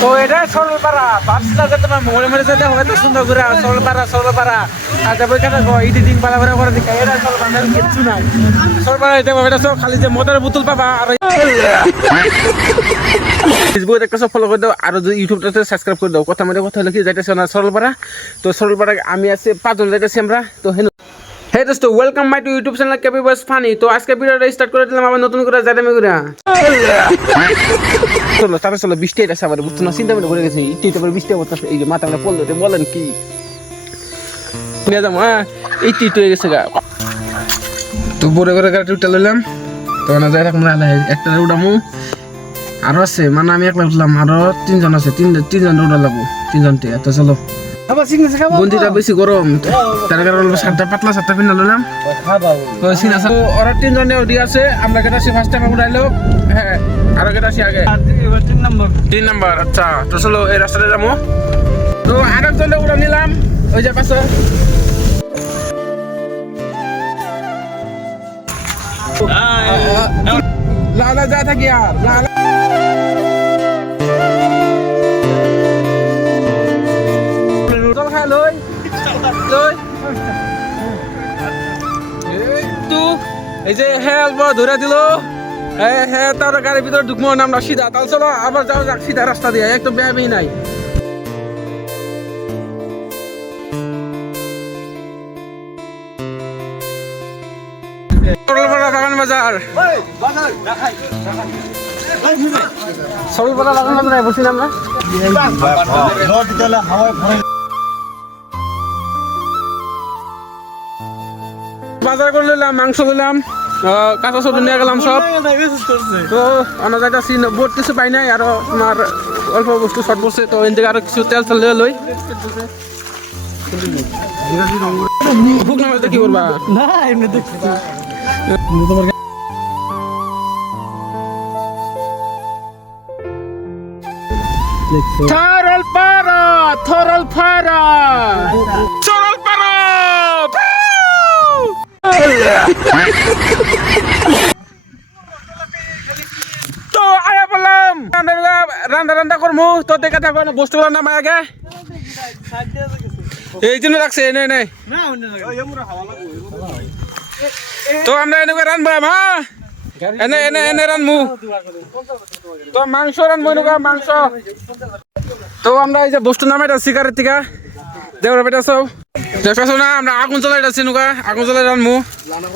তো এটা সরলপাড়া ভাবছিলাম যে তোমার মনে মনে যেতে হবে তো সুন্দর করে সরলপাড়া আর যাবো এখানে এডিটিং পালা করে দেখে এটা সরলপাড়া কিচ্ছু নাই সরলপাড়া এটা এটা সব খালি যে মদের বোতল পাবা আর ফেসবুকে একটা সব ফলো করে দাও আর ইউটিউবটাতে সাবস্ক্রাইব করে দাও কথা মধ্যে কথা হলো কি যাইতেছে না সরলপাড়া তো সরলপাড়া আমি আছি 5 জন যাইতেছি আমরা তো হে দোস্ত welcome my to YouTube channel KP boss funny তো আজকে ভিডিওটা স্টার্ট করে দিলাম আবার নতুন করে জায়গায় ঘুরে চলো তাহলে চলো বৃষ্টি এটা আবার বুঝছো না চিন্তা করে গেছি একটু পরে বৃষ্টি পড়তেছে এই যে মাথা আমরা পড়লো বলেন কি নিয়ে যাবো হ্যাঁ এইটি হয়ে গেছে গা তো বড় করে গাড়ি উঠে লইলাম তো না যাই রাখলাম একটা উঠামু আরো আছে মানে আমি একলা উঠলাম আরো 3 জন আছে 3 জন উঠা লাগবো 3 জনতে তো চলো বন্দিটা বেশি গরম তার কারণে সাতটা পাতলা সাতটা পিন্ডা লইলাম ওরা 3 জনে ওডি আছে আমরা কেটাছি ফার্স্ট টাইম উঠাইলো হ্যাঁ আরো কেটাছি আগে 3 নাম্বার আচ্ছা তো চলো এই রাস্তাতে যাবো তো আরেকজনে উড়া নিলাম ওই যে পাশে লালা যা থাকি আর লালা লই এই যে হেল্প ধরে দিল হ্যাঁ তার গাড়ির ভিতরে ঢুকবো না আমরা সিধা তাহলে চলো আবার যাও যাক সিধা রাস্তা দিয়ে একটু ব্যায়ামই নাই বাগান বাজার সরলপাড়া বাগান বাজার বলছিলাম না বাজার করে নিলাম মাংস নিলাম কাঁচা সবজি নিয়ে গেলাম সব তো আমরা যাইতেছি বোট কিছু পাই নাই আরো তোমার অল্প বস্তু শর্ট পড়ছে তো এদিকে আরো কিছু তেল তেল লই ভুক না কি করবা না এমনি Thorolpara তো আয়া বললাম রান্না করবো তো দেখা থাকবো না বস্তু নামায় আগে এই জন্য রাখছে নে তো আমরা এনেকে রানবো হ্যাঁ এনে রানবো তো মাংস রানবো এনেকা মাংস তো আমরা এই যে বস্তু নামাইটা শিকারের থেকে দেওয়ার বেটা সব দেখছো না আমরা আগুন জ্বলাইতেছি নুকা আগুন জ্বলাই রানমু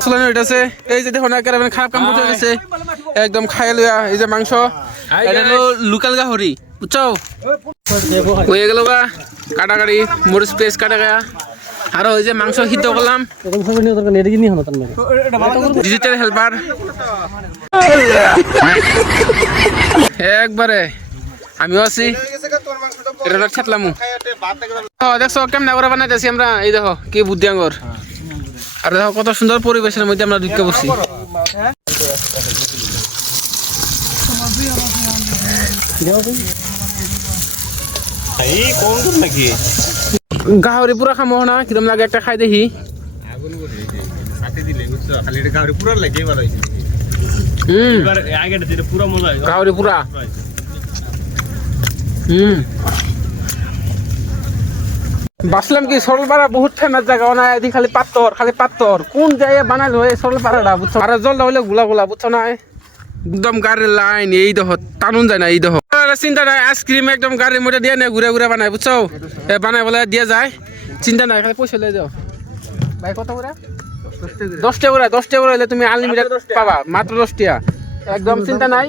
চলানো হইতাছে এই যে দেখো না কেরাবেন খারাপ কাম করতে গেছে একদম খাই লইয়া এই যে মাংস এটা হলো লোকাল গাহরি বুঝছো হয়ে গেল গা কাটাকাটি মরিচ পেস্ট কাটা গা আর ওই যে মাংস সিদ্ধ করলাম ডিজিটাল হেল্পার একবারে আমিও আছি এটা ছাতলামু দেখছো কেমন করে বানাইতেছি আমরা এই দেখো কি বুদ্ধি আঙ্গর আর দেখো কত সুন্দর পরিবেশের মধ্যে আমরা ঢুকে পড়ছি গাহরি পুরা খামো না কিরম লাগে একটা খাই দেখি গাহরি পুরা বাসলাম কি সরলপাড়া বহুত ফেমাস জায়গা না এদি খালি পাত্তর কোন জায়গায় বানাইলো এই সরলপাড়াটা বুঝছো আর জলটা হইলে গুলা বুঝছো না একদম গাড়ির লাইন এই দেখো টানুন যায় না এই দেখো চিন্তা নাই আইসক্রিম একদম গাড়ির মধ্যে দিয়ে নেই ঘুরে বানাই বুঝছো বানাই বলে দিয়ে যায় চিন্তা নাই খালি পয়সা লিয়ে যাও ভাই কত করে 10 টাকা করে হলে তুমি আনলিমিটেড পাবা মাত্র 10 টাকা একদম চিন্তা নাই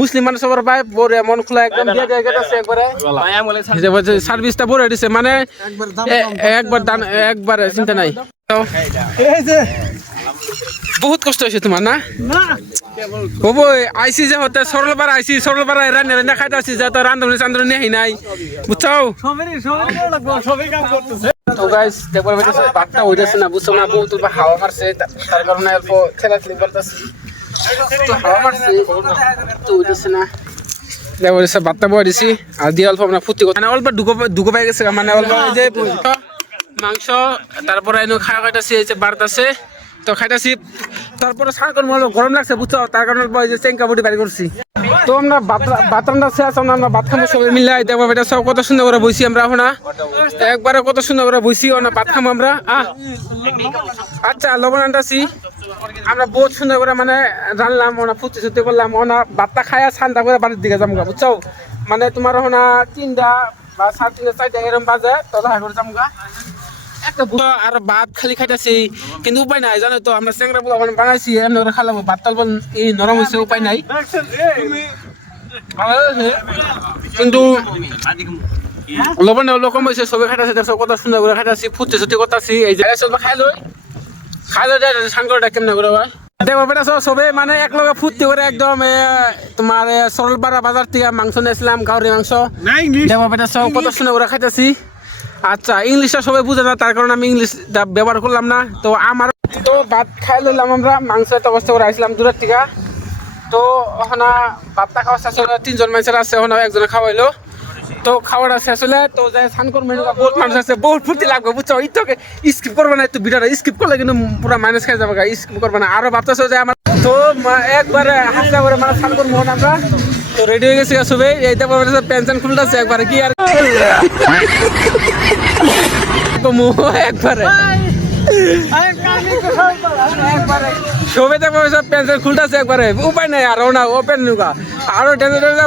মুসলিম মানুষ সবার পায় বড় মন খোলা একদম দিয়ে দিয়ে গেছে একবারে সার্ভিসটা বড় দিছে মানে একবার চিন্তা নাই বহুত কষ্ট হয়েছে তোমার না হবো আইসি যে হতে সরলপাড়া রান্না খাইতে আসছি যে তো রান্ধনি চান্ধনি নেই নাই বুঝছো তো গাইস দেখবার বেটাছে বাটটা হইতাছে না বুঝছো না বহুত হাওয়া মারছে তার কারণে অল্প খেলাখেলি করতেছি তো হাওয়া মারছে তো হইতাছে না দেখো সব বাট্টা বয় দিছি আর দিয়ে অল্প আমরা ফুটি মানে অল্প ঢুকো পাই গেছে মানে অল্প যে মাংস তারপরে এনে খাওয়া খাইতেছি এই যে বাড়তাছে তো খাইতেছি তারপরে সারাক্ষণ মনে গরম লাগছে বুঝছো, তার কারণে যে চেঙ্কা বুটি বাড়ি করছি। তো আমরা বাথরুমটা শেষ, আমরা ভাত খাবো সবাই মিলে। দেখবো এটা সব কত সুন্দর করে বইছি আমরা এখন, একবারে কত সুন্দর করে বইছি না ভাত খাবো আমরা। আচ্ছা লবণ আনতেছি আমরা বহুত সুন্দর করে মানে রানলাম, ওনা ফুটি সুতি করলাম, ওনা ভাতটা খায়া ঠান্ডা করে বাড়ির দিকে যাবো বুঝছো। মানে তোমার ওনা 3টা বা 3:30 4টা এরকম বাজে, তো দেখা করে যাবো একটা আর ভাত খালি খাইতেছি, কিন্তু উপায় নাই জানো তো, আমরা চেংরা পোলা বানাইছি এমনি করে খালাবো, ভাত তালব এই নরম হয়েছে, উপায় নাই। কিন্তু লবণ কম হয়েছে, সবাই খাইতেছে, দেখো কত সুন্দর করে খাইতেছি, ফুটতে ছুটি করতেছি। এই যে সবাই খাই লই স্নান করে কেমন করে হয় দেখো বেটা সবে মানে এক লগে ফুর্তি করে একদম তোমার সরলপাড়া বাজার থেকে মাংস নিয়েছিলাম, গাউরি মাংস। দেখো বেটা সব কত সুন্দর করে খাইতেছি। আচ্ছা ইংলিশটা সবাই বুঝে না, তার কারণে আমি ইংলিশটা ব্যবহার করলাম না। তো আমার তো ভাত খাই লইলাম আমরা, মাংস এত কষ্ট করে আসলাম দূরের থেকে। তো ওখানে ভাতটা খাওয়া শেষ হলো, 3জন মানুষের আছে, ওখানে একজনে খাওয়াইলো। তো খাওয়াটা শেষ হলে তো যাই স্নান করবো, বহুত মানুষ আছে, বহুত ফুর্তি লাগবে বুঝছো। ইতোকে স্কিপ করবে না, একটু ভিডিওটা স্কিপ করলে কিন্তু পুরো মাইনাস খাই যাবে, স্কিপ করবে না। আরো ভাবতেছো যে আমার তো একবারে হাসা করে মানে স্নান করবো আমরা। তো রেডি হয়ে গেছি সবাই, এইটা পেনশন খুলতেছে একবারে কি আর একবারে সবাই দেখবো সব পেনশন খুলতেছে একবারে, উপায় নাই আর না ওপেন নুকা আরো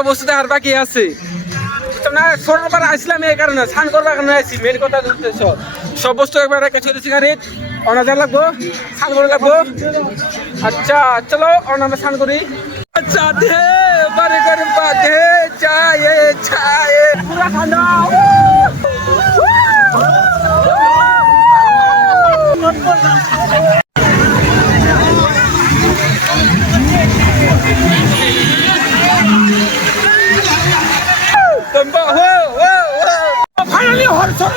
বস্তুতে আর বাকি আছে না। সরলপাড়া আসলাম এই কারণে, স্নান করবার কারণে আসছি, মেন কথা উদ্দেশ্য। সব বস্তু একবার রেখেছি গাড়ির, অনাজার লাগবো, স্নান করে লাগবো। আচ্ছা চলো আমরা স্নান করি। আচ্ছা দে বারে করে দে চায়ে চায়ে পুরা ঠান্ডা। Finally, what is this?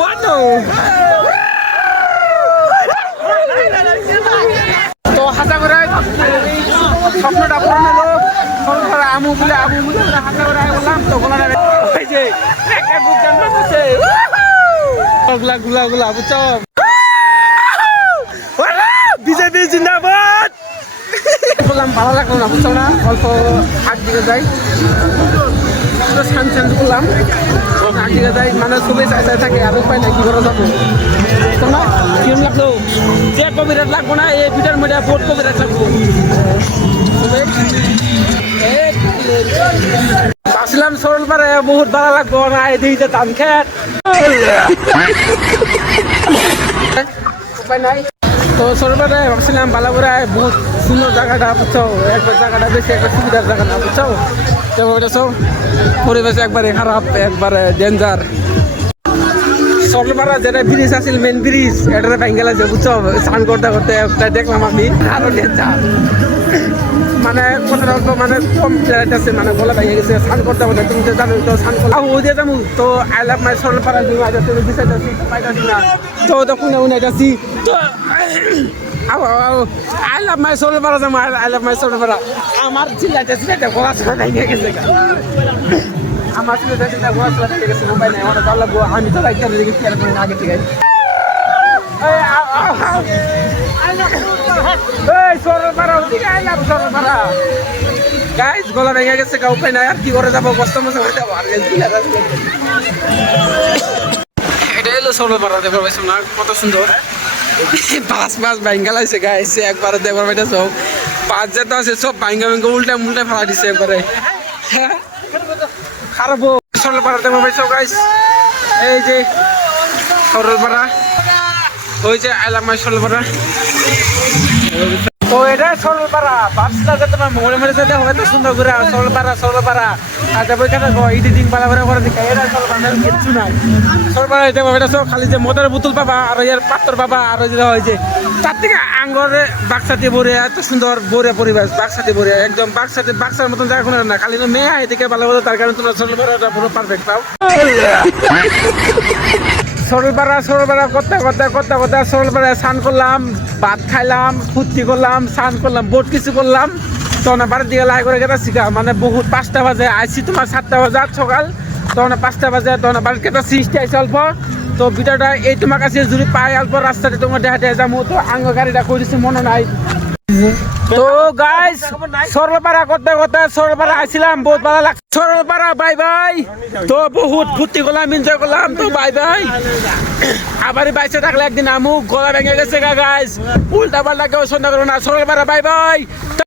What no? তো হাসা করে স্বপ্নটা পূরণ হলো। আমু বলে হাসা করে বললাম তো গোলাটা ওই যে একটা বুক জান করতেছে গুলা বুঝছো। বিজেপি জিন্দাবাদ বললাম, ভালো লাগলো না বুঝছো না, অল্প হাত দিকে যাই শান্ত করলাম, হাত দিকে যাই মানে সবাই চাই থাকে, আর উপায় নাই কি করে যাবো তোমরা কিরম লাগলো। যে কবিরাট লাগবো না, এই ভিডিওর মধ্যে বহুত কবিরাট লাগবো। আসলাম সরলপাড়া বহুত ভালো লাগবো না, এদিকে ধান খেত উপায় নাই। তো সরলপাড়ায় ভাবছিলাম ভালো করে বহুত সুন্দর জায়গাটা বুঝছো, একবার জায়গাটা বেশি একটা সুবিধার জায়গাটা বুঝছো। সব পরিবেশ একবারে খারাপ, একবারে ডেঞ্জার। সরলপাড়া যেটা ব্রিজ আছিল মেন ব্রিজ, এটা ভেঙে গেছে বুঝছো, স্নান করতে করতে দেখলাম আমি আরো ডেঞ্জার। মানে কথা মানে কম আছে, মানে গলা ভেঙে গেছে স্নান করতে করতে। তুমি তো জানো তো স্নান করলাম ও দিয়ে যাবো, তো আই লাভ মাই সরলপাড়া পাইতাছি না, তো তখন উনাইতাছি তো আই লাভ মাই সরলপাড়া যাবো, আই লাভ মাই সরলপাড়া। আমার চিল্লাইতেছি এটা গলা ছোড়া ভেঙে গেছে, আমার চিল্লাইতেছি গলা ছোড়া ভেঙে গেছে। মোবাইল নেই আমার ভালো লাগবো, আমি তো বাইকটা দিকে খেয়াল করি না আগে থেকে। গাইস গলা ভেঙে গেছে, উপায় নাই আর কি করে যাবো, কষ্ট মতো হয়ে যাবো। আর এটা এলো সরলপাড়া, দেখো না কত সুন্দর বাস ভাঙ্গা লাগছে গাইস, একবারে দেখবার বেটা সব পাঁচ যেতে আছে সব ভাঙ্গা উল্টা ফেলা দিছে একবারে খারাপ। সরলপাড়া দেখবার পাইছো গাইস, এই যে সরলপাড়া, ওই যে আই লাভ মাই সরলপাড়া। তো এটা সরলপাড়া বাসটা যে তোমার মনে যেতে হবে তো সুন্দর করে সরলপাড়া আর যাবো এখানে এডিটিং পালা করে দিকে এটা সরলপাড়া কিচ্ছু নাই। সরলপাড়া এটা এটা সব খালি যে মদের বোতল পাবা আর এর পাত্র পাবা, আর যেটা হয় যে তার থেকে আঙ্গরে বাক্সাতে ভরে এত সুন্দর ভরে পরিবেশ, বাক্সাতে ভরে একদম বাক্সার মতন জায়গা কোনো না, খালি মেয়ে এদিকে ভালো তার কারণে তোমরা সরলপাড়াটা পুরো পারফেক্ট পাও। সরলপাড়া করতে সরলপাড়া স্নান করলাম, ভাত খাইলাম, ফুর্তি করলাম, স্নান করলাম, বহুত কিছু করলাম। তখন বাড়ির দিকে লাই করে গেটাছি গা, মানে বহুত 5টা বাজে আইসি, তোমার 7টা বাজে সকাল, তখন 5টা বাজে, তখন বাড়ির গেটাছি আইসি অল্প। তো ভিডিওটা এই তোমার কাছে যদি পাই অল্প রাস্তাতে তোমার দেখা যাবো, তো আঙ্গ গাড়িটা করেছি মনে নাই। তো গাইস সরলপাড়া করতে সরলপাড়া আইছিলাম, বহুত ভালো লাগছে সরলপাড়া। Bye bye. তো বহুত ফুর্তি করলাম, এনজয় করলাম। তো বাই বাই। আবার বাইসে থাকলে একদিন আমু গলা ভেঙে গেছে গা গাইস, উল্টা পাল্টা কেউ সন্ধ্যা করো না। Saralpara bye bye.